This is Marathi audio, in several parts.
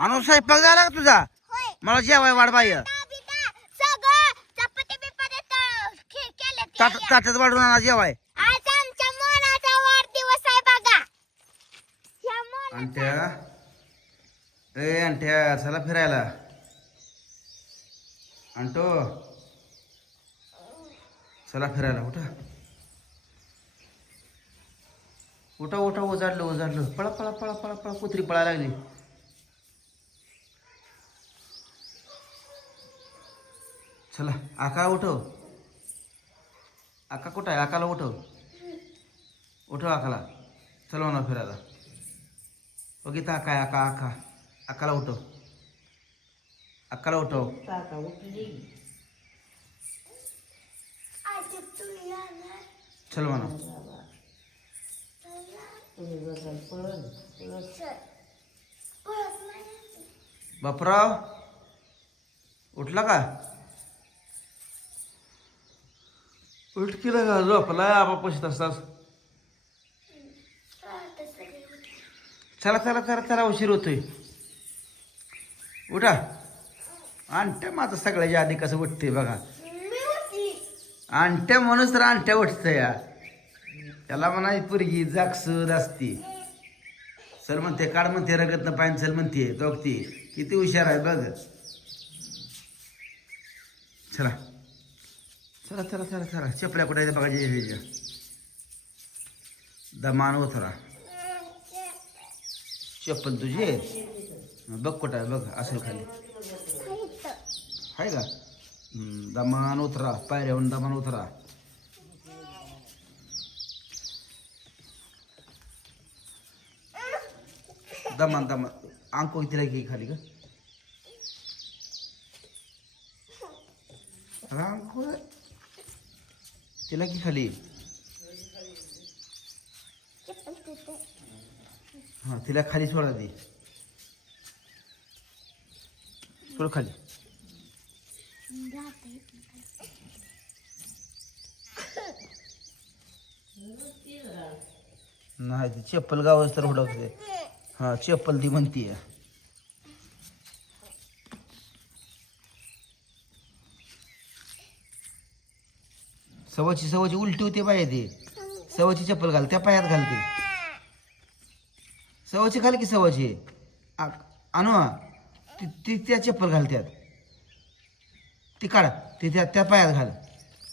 आणू स्वयंपाक झाला का तुझा? होय. मला जेवाय वाढ सगळं चपाती बिपाती केलं ते. ताट ताटात वाढून आणा जेवाय. आज आमच्या मोनाचा वाढदिवस आहे बघा. ह्या मोना अंट्या. ए अंट्या चला फिरायला. अंटो. चला फिरायला उठा. उठा उठा उजाडलं उजाडलं पळा पळा पळा पळा पळा कुत्री पळायला लागली. चला आका उठव. आका कुठं आहे? आकाला उठव. उठव आकाला. चला ना फिरायला. बघितला काय आका आका. आकाला उठव. आकाला उठव. चल म्हणा. बापराव उठला का? उठ केलं का झोपला आबा पशीत चला चला चला चला उशीर होतोय. उठा. आणट्या माझं सगळ्याच्या आधी कसं उठते बघा. मी उठली आणट्या तर आणट्या उठतं या. त्याला म्हणा पुरगी जागसूद असती. चल म्हणते काढ म्हणते रगत न पाय चल म्हणते दोघती किती हुशार आहे बघ. चला. चला चला चला चला चपल्या कुठे आहेत बघा जे दमान उतरा चप्पल तुझी आहे? बघ कुठं आहे बघ असेल खाली। आहे का हम्म, दमान उतरा पायऱ्याहून दमान उतरा दमान दमान अंको तिला घे खाली का अंको तिला की खाली? हां हा तिला खाली सोडा दे सोड खाली. नाही ती चप्पल गावच तर हुडकते हा चप्पल ती म्हणतीये. सवची सवची उलटी होते बाय ते. सवची चप्पल घाल त्या पायात घालते सवची घाल की सवची? आ- आणू ती ती त्या चप्पल घालत्यात ती काढा ती त्या त्या पायात घाल.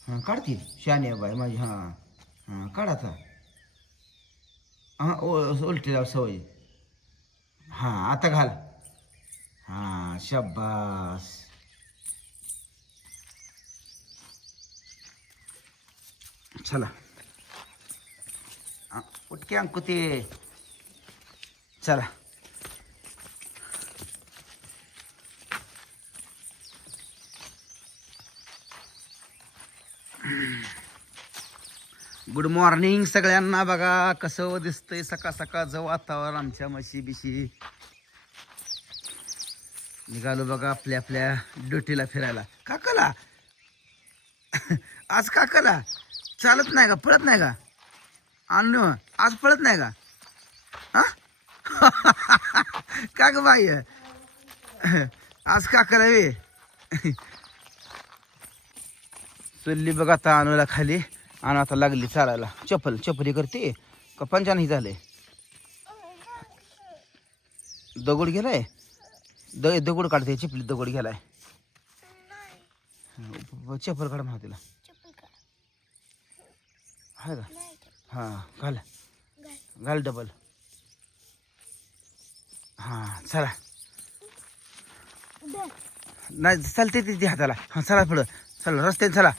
हां काढतील शानी बाय माझी हां हां काढा आता. हां उलटी लाव सवय हां आता घाल. हां शब्बास चला. आ, उठके ते चला. गुड मॉर्निंग सगळ्यांना. बघा कसं दिसतंय सकाळ सकाळचं वातावरण आमच्या म्हशी बिशी. निघालो बघा आपल्या आपल्या ड्युटीला फिरायला. काकाला. आज काकाला. चालत नाही का? पळत नाही का? आणू आज पळत नाही का? हा? का ग बाई? आज का करावे? चलली बघा आता आणूला खाली. आणि आता लागली चालायला. चप्पल चप्पली करते. का पंचान झाले दगड गेलाय? द दगड काढते चिपली दगड गेलाय. चप्पल काढ म्हणा तिला. हाय का? हां घाल. घाल. डबल हां चला. नाही चालते ती हाताला. हां चला पुढं. चला रस्त्याने चला.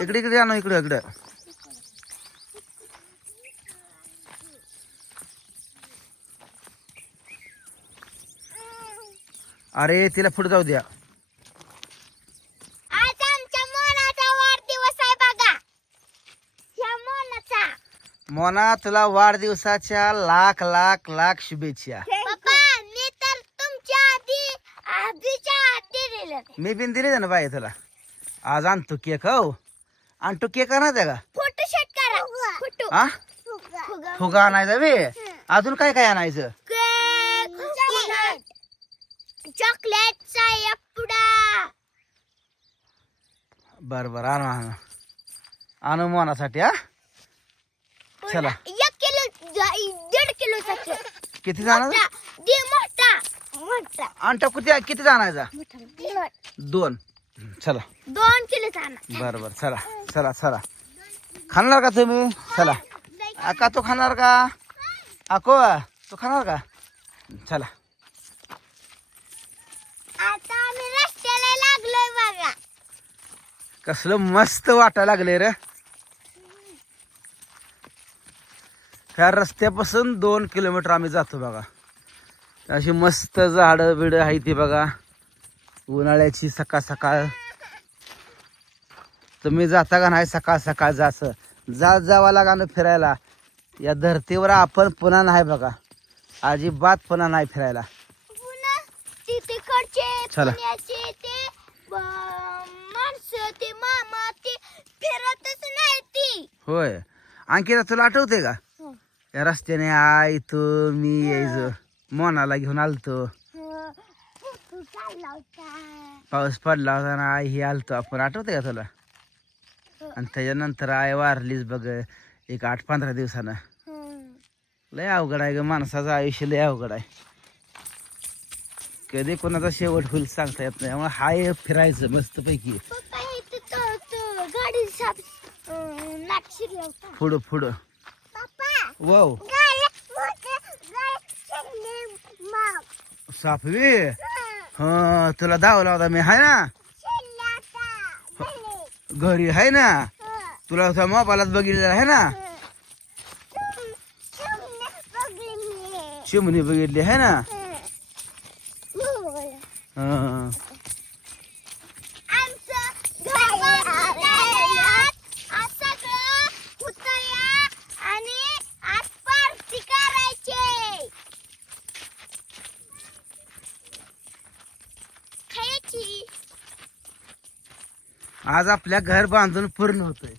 इकडे इकडे आणू इकडे इकडं. अरे तिला पुढे जाऊ द्या आज आमच्या मोनाचा वाढदिवस आहे बघा ह्या मोनाचा मोना तुला वाढदिवसाच्या लाख लाख लाख शुभेच्छा. पप्पा मी तर तुमच्या आधी आधीच्या आधी दिलं मी बिन दिले ना बाई तुला. आज आणतो केक हो. आणतो केक आणा का फोटो शूट करा फोटो हा फुगा. फुगा. आणायचा बे. अजून काय काय आणायचं? चॉकलेटचा पुडा बर बर आणू आणू. आणू मोनासाठी हा? चला. एक किलो दीड किलोचा केक किती जाणार? दे मोठा मोठा. आणता किती किती जाणायचा? मोठा दोन. चला. दोन आणा बर बर. चला चला चला. खाणार का तुम्ही? चला. आका तो खाणार का? आको तो खाणार का? चला. आता आम्ही रस्त्याला लागलोय बघा. कसलं मस्त वाटायला लागले रे. ह्या रस्त्यापासून दोन किलोमीटर आम्ही जातो बघा. अशी मस्त झाडं बिडं आहे ती बघा. उन्हाळ्याची सकाळ सकाळ. तुम्ही जाता का नाही सकाळ सकाळ जायचं जात जावा लागा फिरायला. या धर्तीवर आपण पुन्हा नाही बघा. अजिबात पुन्हा नाही फिरायला. चला. होय. अंकिता तुला आठवते का? या रस्त्याने आई तू मी यायचो. मोनाला घेऊन आलतो. काढला होता. पाऊस पडला होता ना आई ही आलतो. आपण आठवते का तुला? आणि त्याच्यानंतर आई वारलीच बघ एक आठ पंधरा दिवसानं. लय अवघड आहे ग माणसाचं आयुष्य लय अवघड आहे. कधी कोणाचा शेवट होईल सांगता येत नाही. त्यामुळे हाय फिरायचं मस्त पैकी तो तो पुढं. वाव सापवी हा. तुला धावला होता मी हाय ना? घरी आहे ना? तुला त्या मोबाईलात बघितलेला आहे ना? चिमणी बघितली. आहे ना? हा. आणि आज पार्टी करायची खायची आज आपल्या घर बांधून पूर्ण होतंय.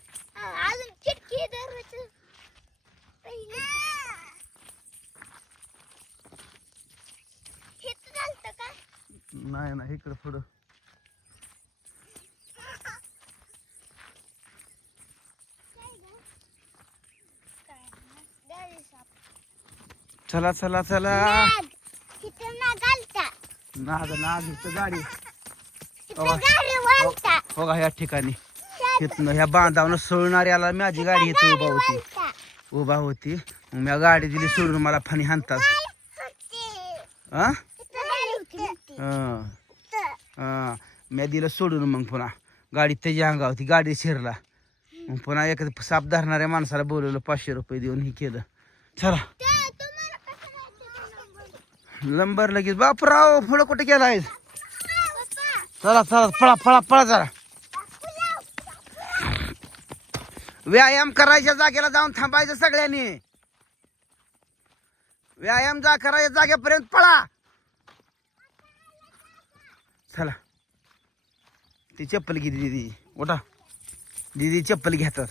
अजून खिडकी दरवाजा हेच झालतं का? नाही नाही इकडं पुढं. चला चला चला. नाग. तिथं नाग आलता. नाग नाग इथं गाडी. तिथं अवा. गाडी बघा ह्या ठिकाणी. तिथनं ह्या बांधावनं सोडणाऱ्याला माझी गाडी इथं उभा होती. उभा होती. मग मी गाडी दिली सोडून मला फणी हाणतात. हा. हा. हा. मी दिलं सोडून मग पुन्हा. गाडी त्याच्या अंगा होती. गाडी शिरला. मग पुन्हा एक साप धरणाऱ्या माणसाला बोलवलं पाचशे रुपये देऊन हे केलं. चला? नंबर? लगेच. बापराव पुढं कुठे पप्पा, चला चला पळा पळा पळा जरा. व्यायाम करायच्या जागेला जाऊन थांबायचं सगळ्यांनी. व्यायाम जा करायच्या जागेपर्यंत पळा. चला. ती चप्पल घे दिदी. उठा. दिदी चप्पल घेतात.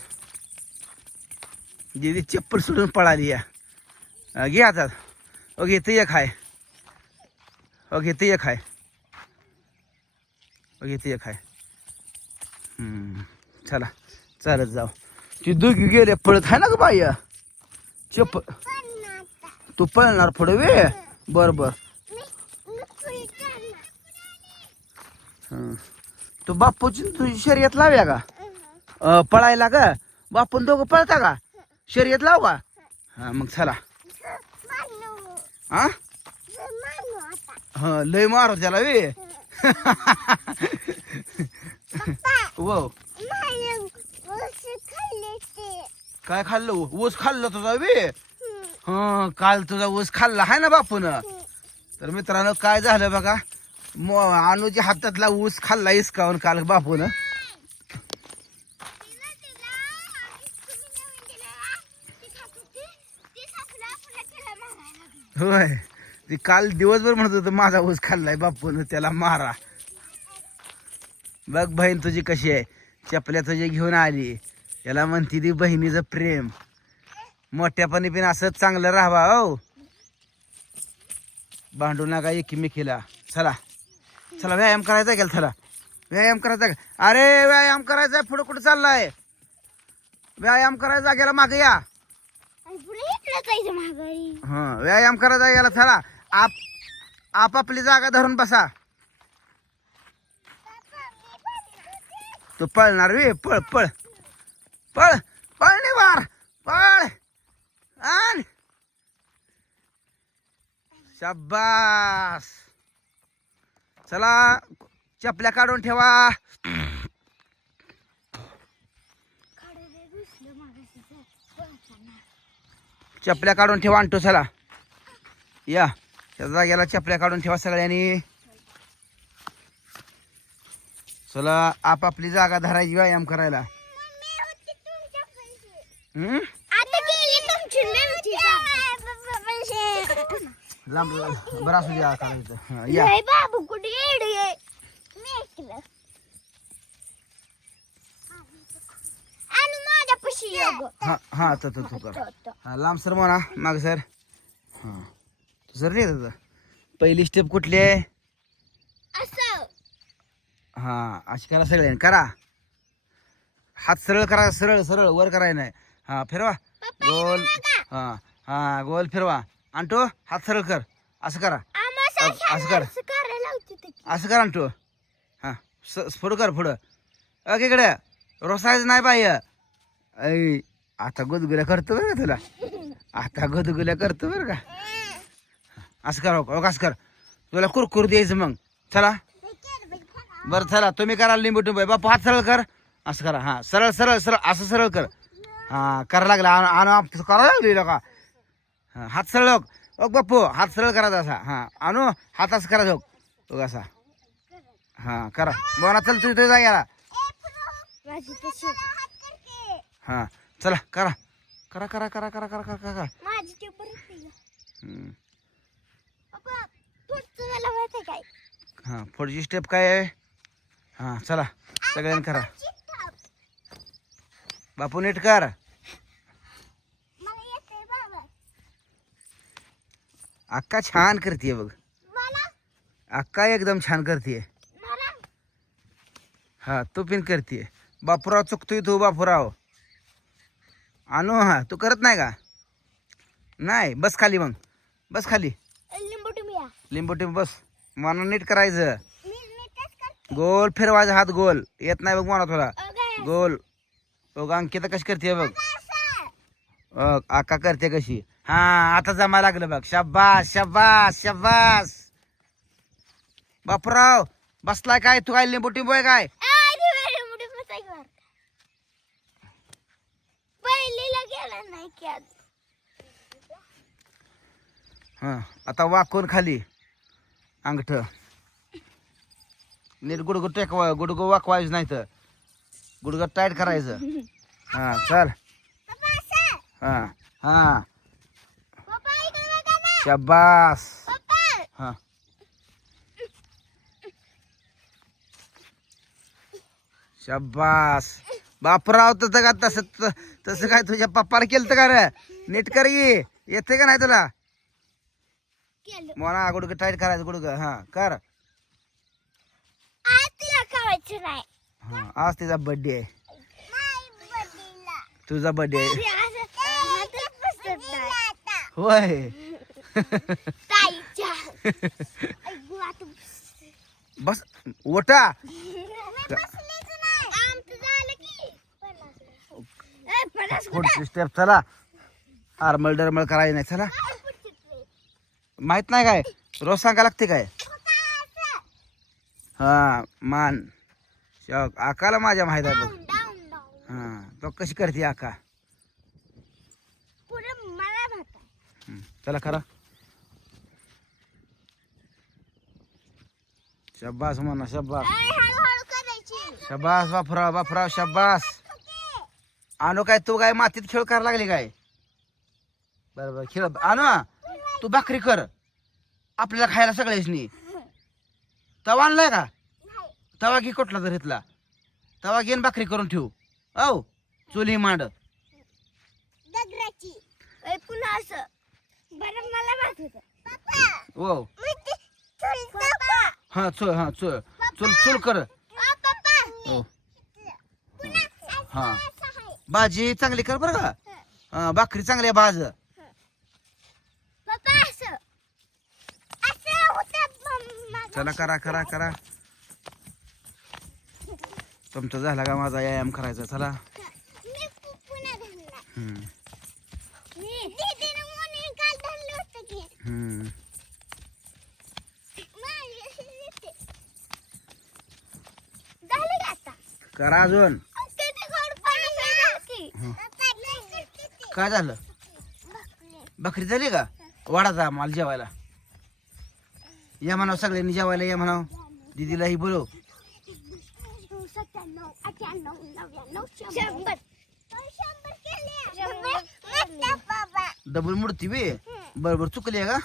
दिदी चप्पल सोडून पळाली या. घे आता. ओके ते एक आहे. ओके ते एक आहे. ओके ते एक आहे हम्म, चला चालत जाऊ ती दोघी गेले पळत आहे ना ग बाई आता. तू पळणार पुढे वे बर बर. हं. तू बापूची तुझी शर्यत लाव्या का पळायला का बापून दोघं पळता का शर्यत लाव का हा मग चला. हा. हा लय मारो त्याला वे वो काय खाल्लं? ऊस खाल्लं तुझा वे हं, हा काल तुझा ऊस खाल्ला आहे ना बापून? तर मित्रांनो काय झालं बघा? मो अनुच्या हातातला ऊस खाल्ला इसकावून काल बापून. होय. ती काल दिवसभर म्हणत होतं माझा ऊस खाल्लाय बापून त्याला मारा. बघ बहीण तुझी कशी आहे. चपल्या तुझी घेऊन आली. याला म्हणती ती बहिणीचं प्रेम. मोठ्यापणी पण असंच चांगलं राहावा हो. भांडू नका एकमेकीला. चला. चला व्यायाम करायचा गेला चला? व्यायाम करायचा? अरे व्यायाम करायचा पुढे कुठे चाललाय? व्यायाम करायचा गेला मागे या. हा व्यायाम करायचा गेला चला. आप आपापली जागा धरून बसा. तू पळणार वे पळ पळ. पळ पळ निवार पळ. आण. शाबास चला चपल्या काढून ठेवा. चपल्या काढून ठेवा आणतो चला. या. त्या जागेला चपल्या काढून ठेवा सगळ्यांनी. चला आपापली जागा धरायची व्यायाम करायला. हम्म? लांब बरं असू द्या बाबू कुठे हा हा तर तू कर. लांब सर म्हणा माग सर. हा. तू सर रे तुझं पहिली स्टेप कुठली आहे? असं. हा अशी करा सगळ्यांनी करा. हात सरळ करा सरळ सरळ. वर करायला नाही. हा फिरवा. गोल. हा हा गोल फिरवा. आणतो हात सरळ कर. असं करा. असं कर. असं कर आणतो हा पुढं कर पुढं. अग इकडे. रोसायचं नाही बाह्य. ऐ आता गुदगुल्या करतो बरं का तुला? आता गुदगुल्या करतो बरं का? असं कर हो, असं कर. तुला कुरकुर द्यायचं मग. चला. बरं चला. तुम्ही करा लिंबू टिंबू बापू हात सरळ कर. असं करा हा. सरळ सरळ सरळ. असं सरळ कर. हा करा लागला. आणू आणू करा लागली का हा हात सरळ हो. ओ बापू हात सरळ करायचा असा हा आणू. हात असं करायचा हो. बघ असा. हा करा. बोला चल तू माझी तशी हा चला करा. करा करा करा करा करा करा करा माझी ते परत दिलं. हम्म. पप्पा पुढचं मला माहिती काय? हा पुढची स्टेप काय आहे? हा चला सगळ्यांनी करा. बापू नीट कर. अक्का छान करते बघ. मला? अक्का एकदम छान करते मला? हा तू पिन करते बापूराव चुकतोय तू बापूराव. आणू हा तू करत नाही का? नाही बस खाली मग. बस खाली. लिंबू टुमिया. लिंबू टिंबू बस. मला नीट करायचं. गोल फिरवायचा हात गोल. येत नाही बघ मला तुला. अगं गोल. बघ अंकिता कशी करते बघ. आका करते कशी. हा आता जमा लागलं बघ. शब्बास शब्बास शब्बास बापूराव बसलाय काय? तू काय लिंबू टिंबू आहे काय? हा आता वाकून खाली. अंगठ. नीट गुडगु टेकवा गुडगु वाकवायचं नाही तर. गुडगं टाईट करायचं. हा चल. हा हा. शब्बास पप्पा. हा. शब्बास बापराव तसं का तसं तसं काय तुझ्या पप्पाला केलं का रे? नीट कर येते का नाही तुला? मोना गुडग टाईट करायचं गुडग हा कर. आज तिचा बर्थडे आहे. तुझा बर्थडे आहे. होय. बस ओटा स्टेप चला. आरमळ डरमळ करायला नाही चला. माहीत नाही काय रोज सांगा लागते काय? हा मान शक आकाला माझ्या माहीत आहे बघ. हा तो कशी करते आका चला करा शब्बास म्हणा शब्बास. शब्बास बापराव बापराव शब्बास. आणू काय तू काय मातीत खेळ करायला लागली काय बरं बरं खेळ आणू हा. तू भाकरी कर. आपल्याला खायला सगळ्याच तवा आणलाय का. तवा घे कुठला तर इथला. तवा घेऊन भाकरी करून ठेवू. औ चुली मांड. दगडाची. ए, पुन्हा असं. बरं मला माहीत होतं. पप्पा, ओ मी ते चुलतं पा- हा चल हा चल. चल चल कर. पप्पा. हो. भाजी चांगली कर बरं का. हा, भाकरी चांगली आहे भाज पप्पा असं असं होतं मम्मा. चला करा करा करा. तुमचा झाला का माझा व्यायाम करायचा? चला? करा अजून. काय झालं? बापरे. भाकरी झाली का? वाडा जा मला जेवायला. या म्हणाव सगळ्यांनी जेवायला या म्हणाव. दीदीलाही बोलव. बाबा. डबल मूर्ती बे. बरोबर चुकली आहे का?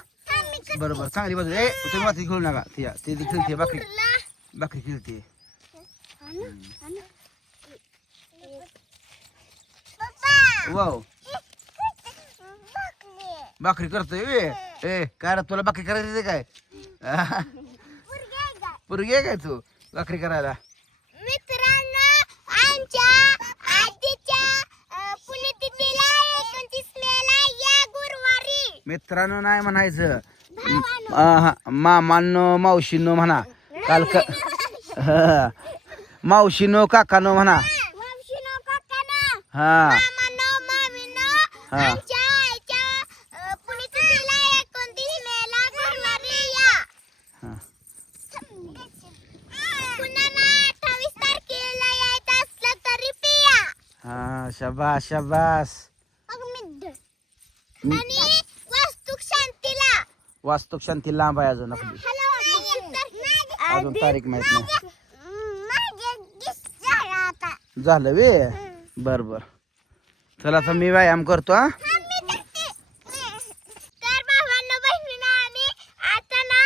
बरोबर चांगली बाजू. ए तुम्ही माती खेळू नका. ते ते ती. खेळते उरला. भाकरी खेळते वाव. भाकरी करतोय बे ए काय रे तुला भाकरी करायची येते काय? पोरगी आहे काय तू? भाकरी करायला. मित्रांनो आमच्या आजीच्या अ, पुण्यतिथीला एकोणतीस मेला या गुरुवारी. मित्रांनो नाही म्हणायचं. हा, मामांनो मावशीनो म्हणा. काल क मावशीनो काकानो म्हणा. मावशीनो काकानो. हा. मामानो मामीनो हा. आमच्या आईच्या अ, पुण्यतिथीला एकोणतीस मेला गुरुवारी या हा. कुणाला अठ्ठावीस तारखेला यायचं असलं तरी पिया हा शाबास शाबास आणि वास्तुक शांतीला. वास्तू शांती लांब आहे अजून आपली. अजून तारीख माहीत नाही. झालं वे? बर बर. चला आता मी व्यायाम करतो हा तर भावांनो बहिणीनं आम्ही आता ना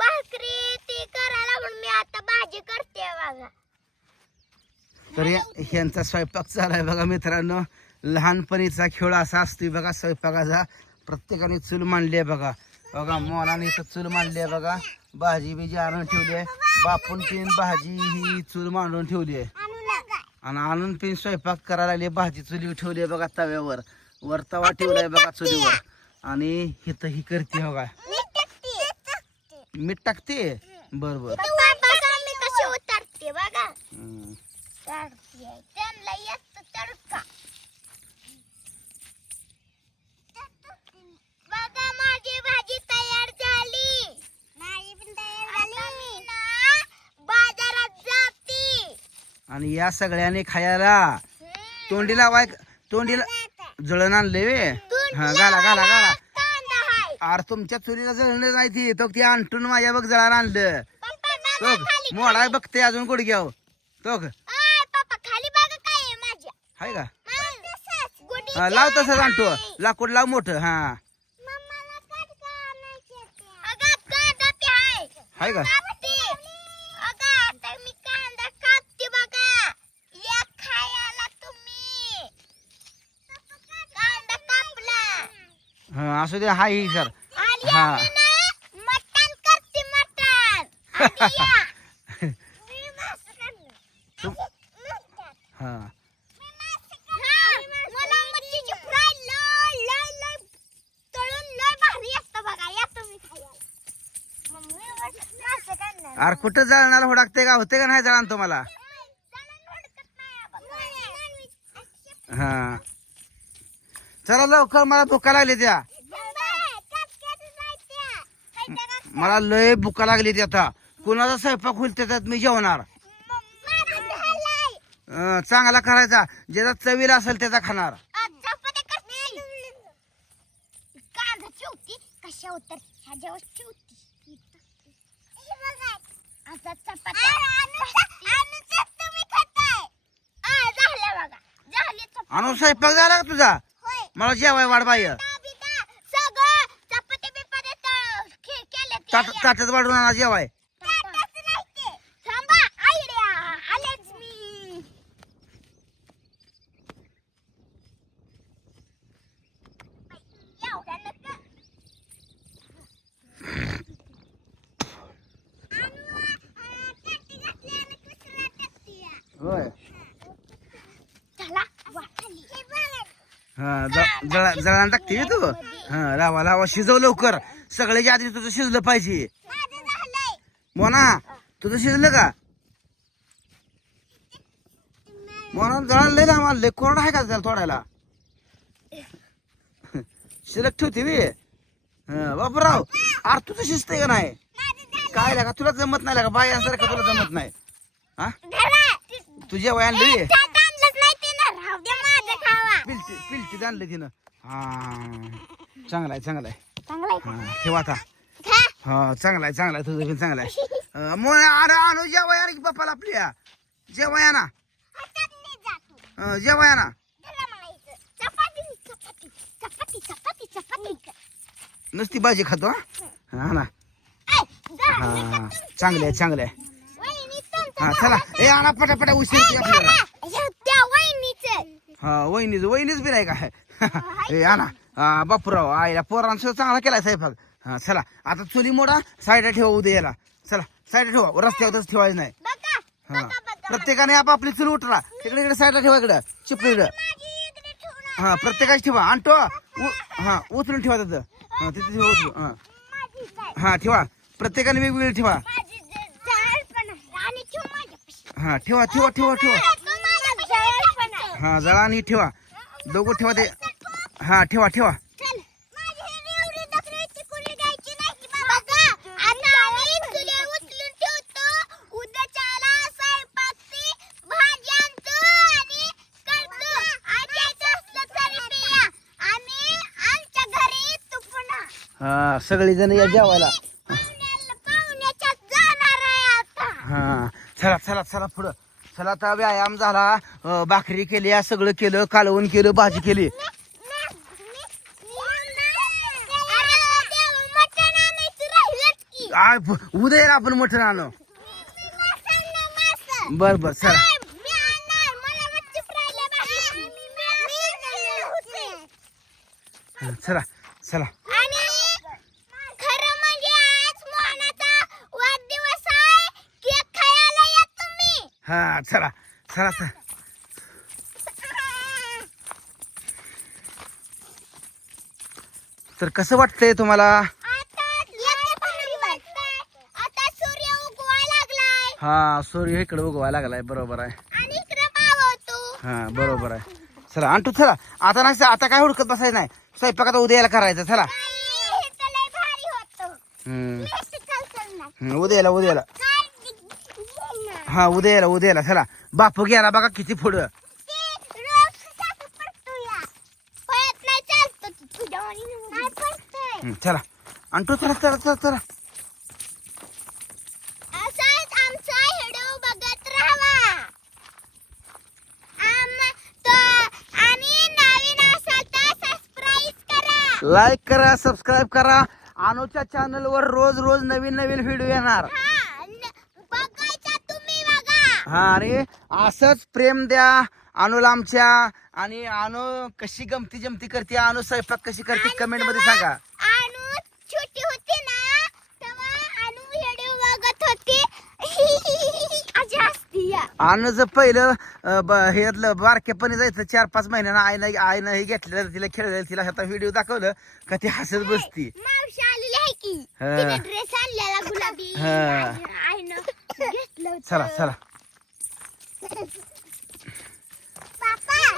भाकरी ती करायला म्हणून मी आता भाजी करते बघा तर या- ह्यांचा स्वयंपाक चालाय बघा मित्रांनो. लहानपणीचा खेळ असा असतोय बघा स्वयंपाकाचा. प्रत्येकाने चूल मांडली आहे बघा. बघा मोनाने इथं चूल मांडली आहे बघा. भाजी बिजी आणून ठेवली आहे. बापून पिन भाजी ही चूल मांडून ठेवली आहे. आणू आणून पिन स्वयंपाक करायला लागली भाजी चुली ठेवली आहे बघा तव्यावर. वर तवा ठेवलाय बघा चुलीवर. आणि इथं ही करते बघा मी टाकते मीठ टाकते? बर बर. बघा बघा मी कशी उतरते बघा हम्म. काढते त्यांना येत तडका बघा माझी भाजी तयार झाली माझी पण तयार झाली मी ना बाजारात जाते आणि या सगळ्याने खायला. तोंडी लावाय तोंडीला जळण आणले वे. हा घाला घाला घाला. कांदा हाय अरे तुमच्या चुलीला जळण नाही ती. तो ती आणटून माझ्या बघ जळार आणलं. तो मोडा बघते अजून गुडघ्याव तो आय पप्पा खाली बघा काय आहे माझ्या हाय का? हा, लाव तसंच आणतो लाकूड लाव मोठं हा. हाय. का? हा असू दे हाय ही सर. हा. आम्ही ना मटण करते मटण आणि या. मी मासं करणार. तुम- मटण. हा हा, मला मच्छीची फ्राय लय लय लय तळून लय भारी असतं बघा या तुम्ही खायला मम्मी मासं करणार अरे कुठं जळणाला हुडाकते का? होते का नाही जळण तुम्हाला? हा. चला लवकर मला भुका लागली त्या. मला लय भुका लागली ती आता. कुणाचा स्वयंपाक होईल त्याच्यात मी जेवणार. चांगला करायचा. ज्याचा चवीला असेल त्याचा खाणार. आता चपात्या. तुम्ही खाताय. आ, झाल्या बघा. झाली चपात्या आणून स्वयंपाक झाला का तुझा? मला जेवाय वाढ बाय. ताटात वाढून आणा जेवाय ताटाचं नाही ते. थांबा आयडिया आलेच मी एवढ्या नका. आणू हा जळा जळान टाकते तू. हा लावा लावा शिजव लवकर. सगळ्याच्या आधी तुझं शिजलं पाहिजे. मोना तुझं शिजलं का? मोना जळान लय लांब आणलंय कोरडा आहे का त्याला तोडायला? शिल्लक ठेवते हा बापराव अरे तुझं शिजतंय का नाही? काय लागा तुला जमत नाही लागा बाय का तुला जमत नाही. हा. तुझ्या वय आणली त्यात आणलंच नाही ते ना राहू द्या माझं खावा पिलटी आणलं तिनं? हा चांगला आहे चांगला आहे. चांगलाय हा ठेव आता. खा हा चांगला आहे चांगला आहे तुझं पण चांगला आहे. अं, मोना अरे आणू जेवाय की बाप्पाला आपल्या जेवाय ना हातात नाही जातो अं, जेवाय ना धरा मला इथं. चपाती चपाती चपाती चपाती चपाती. नुसती भाजी खातो हा? हा ना. ऐ, जा. हा चांगले आहे चांगले आहे. वहिनी तुमचं हा चला. ए आणा पटापटा उशीर होतोय आपल्याला हे हा वहिनीच वहिनीच बी नाही आणा हा बापूराव आईला पोरांसह चांगला केलाय स्वयंपाक हा चला. आता चुली मोडा साईडला ठेवा उद्या याला. चला साईडला ठेवा. रस्त्यावरच ठेवायचं नाही. हा. प्रत्येकाने आपापली चूल उठला तिकडे इकडे साईडला ठेवा इकडं. ठेवू हा प्रत्येकाची ठेवा. आणतो. हा उचलून ठेवा तिथं. हा तिथे ठेवा उचलून. हा. हा ठेवा. प्रत्येकाने वेगवेगळी ठेवा. हा ठेवा ठेवा ठेवा ठेवा तुम्हाला जाळ पण आहे. हा जळा आणि ठेवा. दोघं ठेवा ते. हा ठेवा ठेवा. ही. हा सगळी जण या जेवायला. हा चला चला चला पुढं. चला आता व्यायाम झाला. अं, भाकरी केली या सगळं केलं कालवण केलं भाजी केली. आ, प- उद्या येईल आपण मटण आलो बर बर चला. चला चला. हा चला चला चला. तर कसं वाटतंय तुम्हाला? आता सूर्य उगवाय लागलाय. हा सूर्य इकडे उगवायला लागलाय बरोबर आहे. हा बरोबर आहे. चला आणतो चला. आता नाही आता काय हुडकत बसायचं नाही. स्वयंपाक आता उद्याला करायचं चला. हम्म, उद्याला उद्याला काय ते हा उद्याला उद्याला चला. बापू गेला बघा किती पुढं. नाही चालतो तू. चला. आणतो चला चला चला चला. आणि लाईक करा. सबस्क्राईब करा अनुच्या चॅनल वर रोज रोज नवीन नवीन व्हिडिओ येणार हा न- बघायचा तुम्ही बघा हा आणि असंच प्रेम द्या अनुला आमच्या आणि अनु कशी गमती जमती करते अनु स्वयंपाक कशी करते कमेंटमध्ये सांगा आणू छोटी होती ना तेव्हा आणू व्हिडिओ बघत होती अशी असती या. अनुचं पहिलं अं, ब- हे यातलं बारकेपणी जायचं चार पाच महिन्यानं आईनं आईनं हे घेतलेलं तिला खेळलेलं तिला आता व्हिडिओ दाखवलं का ती हसत बसती मावशी आलेली आहे की हा. तिने ड्रेस आणलेला गुलाबी हा. आईनं घेतलं होतं. चला चला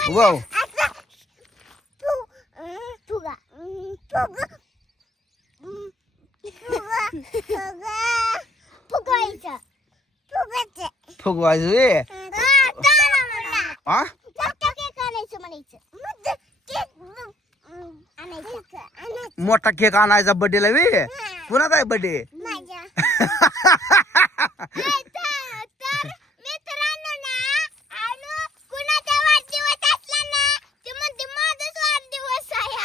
वाव फुगवायचं वे. आ मोठा केक आणायचा बर्थडेला वे कुणाचा आहे बर्थडे माझ्या तर तर मित्रांनो ना आणू कुणाचा वाढदिवस असला ना ते म्हणते माझाच वाढदिवस आहे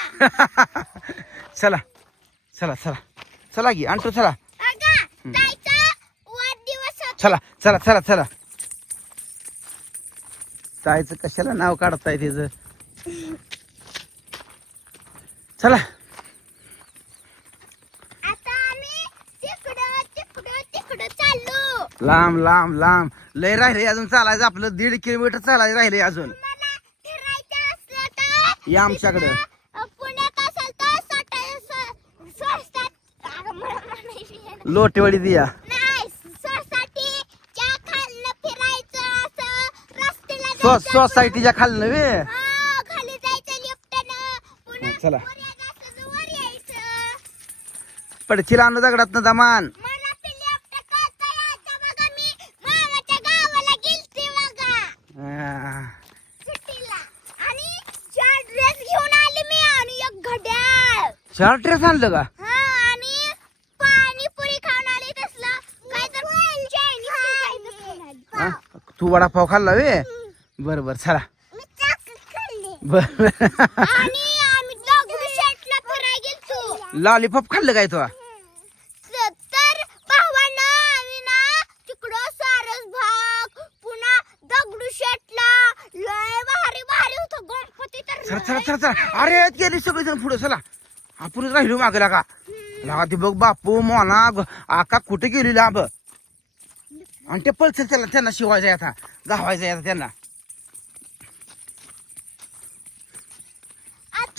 चला चला चला. चला की आणतो चला. चला चला चला चला. ताईचं कशाला नाव काढताय तिचं? चला. लांब लांब लांब. लय राहिले अजून चालायचं. आपलं दीड किलोमीटर चालायचं राहिले अजून. या आमच्याकडं अ, पुण्यात असेल तर स्वतः- स्व- स्वस्तात अगं, मला म्हणायची आहे ना. लोटेवाडी दिया. सोसायटीच्या खाली वे? हा, खाली जायचं लिफ्टनं पुन्हा हा, चला. पडशील आणू दगडात दमान. मला ते लिफ्ट करता यायचं बघा मी मामाच्या गावाला गेलते बघा आ, सुट्टीला आणि चार ड्रेस घेऊन आले मी आणि एक घड्याळ चार ड्रेस आणलं का हा आणि पाणीपुरी खाऊन आली तसलं काय तर चायनीज खायचं खाऊन आली. हा? तू वडापाव खाल्ला वे? बर बर चला. बर. लॉलीपॉप खाल्लं काय तो? चला चला चला चला. अरे गेली सगळी जण पुढे चला. आपण राहिलो मागे लागा. लागा ते बघ बापू मोना आका कुठे गेली लांब आणि ते पल्सर त्याला त्यांना शिवायचं आता. गावायचा आता त्यांना.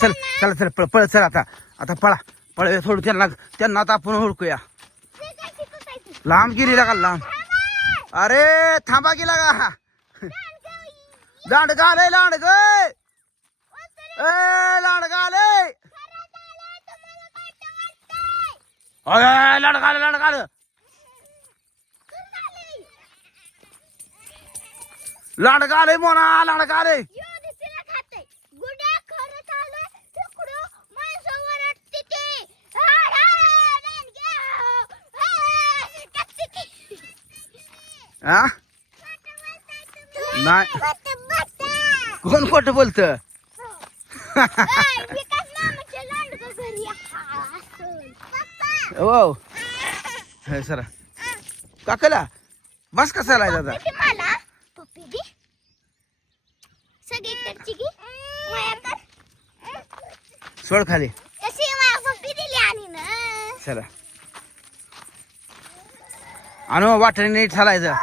चल चला चल पळ पळ चल आता. आता पळा. पळ थोडं त्यांना त्यांना आता आपण ओळखूया. लांब गिरी लागा लांब. अरे थांबा गेला का लांडगा लांड लांडग लांड ए लांड गाले खरंच आलं, अरे कुठं झालंय? लांड गाले मोना लांड गाले एवढी तिला खाते. गुड्या खरंच आलंय. तिकडं माणसं ओरडते ते. हाड, हाड, दांडगाव. हाड, टाकते ते. हा खोटं बोलताय तुम्ही. नाही. खोटं बोलताय. कोण खोट बोलत हा. हो हे सर काकला बस कसा लायचा आता पप्पी मला पप्पी दे सगळीकडची घे माया कर सोड खाली. कशी माया पप्पी दिली आणि ना चला. आणू वाटणे नीट चालायचं.